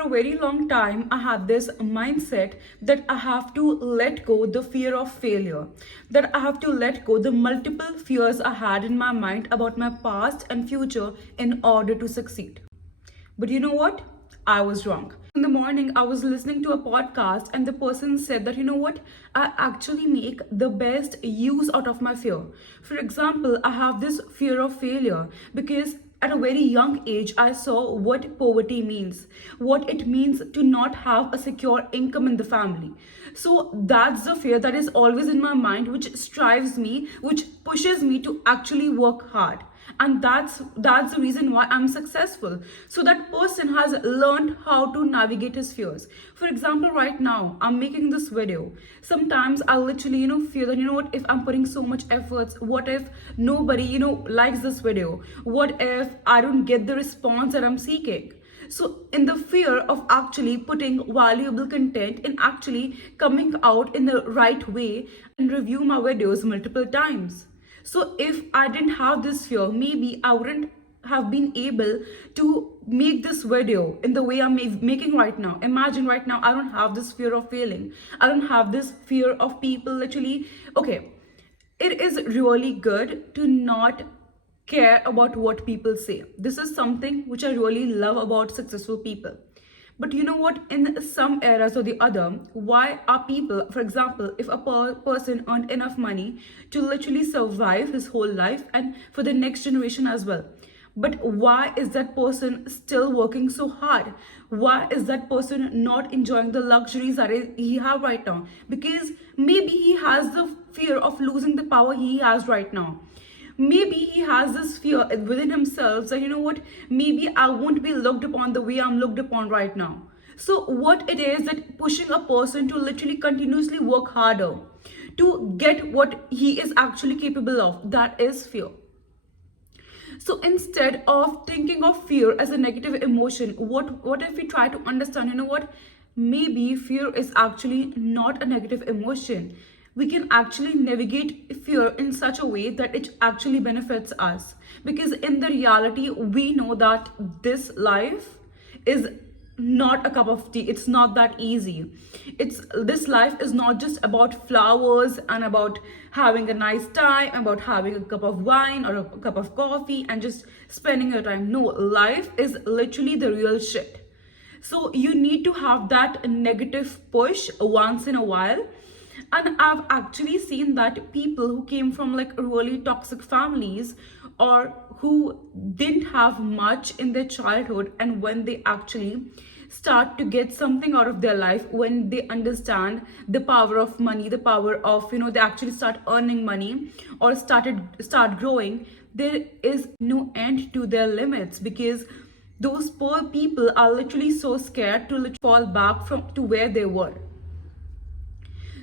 a very long time, I had this mindset that I have to let go the fear of failure, that I have to let go the multiple fears I had in my mind about my past and future in order to succeed. But you know what? I was wrong. In the morning, I was listening to a podcast, and the person said that, you know what? I actually make the best use out of my fear. For example, I have this fear of failure because at a very young age, I saw what poverty means, what it means to not have a secure income in the family. So that's the fear that is always in my mind, which strives me, which pushes me to actually work hard, and that's the reason why I'm successful. So that person has learned how to navigate his fears. For example, right now I'm making this video. Sometimes I literally fear that, what if I'm putting so much efforts, what if nobody likes this video, what if I don't get the response that I'm seeking. So in the fear of actually putting valuable content and actually coming out in the right way and review my videos multiple times. So if I didn't have this fear, maybe I wouldn't have been able to make this video in the way I'm making right now. Imagine right now, I don't have this fear of failing. I don't have this fear of people literally. Okay, it is really good to not care about what people say. This is something which I really love about successful people. But you know what? In some eras or the other, why are people, for example, if a person earned enough money to literally survive his whole life and for the next generation as well, but why is that person still working so hard? Why is that person not enjoying the luxuries that he have right now? Because maybe he has the fear of losing the power he has right now. Maybe he has this fear within himself that, maybe I won't be looked upon the way I'm looked upon right now. So what it is that pushing a person to literally continuously work harder to get what he is actually capable of, that is fear. So instead of thinking of fear as a negative emotion, what if we try to understand, maybe fear is actually not a negative emotion. We can actually navigate fear in such a way that it actually benefits us. Because in the reality, we know that this life is not a cup of tea. It's not that easy. It's This life is not just about flowers and about having a nice time, about having a cup of wine or a cup of coffee and just spending your time. No, life is literally the real shit. So you need to have that negative push once in a while. And I've actually seen that people who came from like really toxic families or who didn't have much in their childhood, and when they actually start to get something out of their life, when they understand the power of money, the power of they actually start earning money or start growing, there is no end to their limits, because those poor people are literally so scared to fall back from to where they were.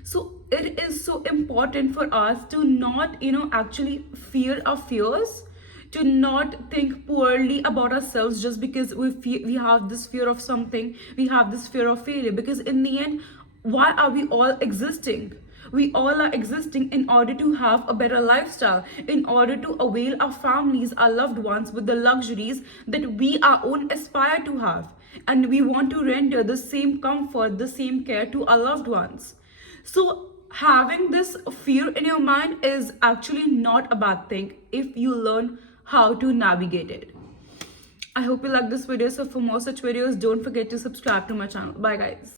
So it is so important for us to not actually fear our fears, to not think poorly about ourselves just because we have this fear of something, we have this fear of failure. Because in the end, why are we all existing? We all are existing in order to have a better lifestyle, in order to avail our families, our loved ones with the luxuries that we our own aspire to have, and we want to render the same comfort, the same care to our loved ones. So having this fear in your mind is actually not a bad thing if you learn how to navigate it. I hope you like this video. So for more such videos, don't forget to subscribe to my channel. Bye guys.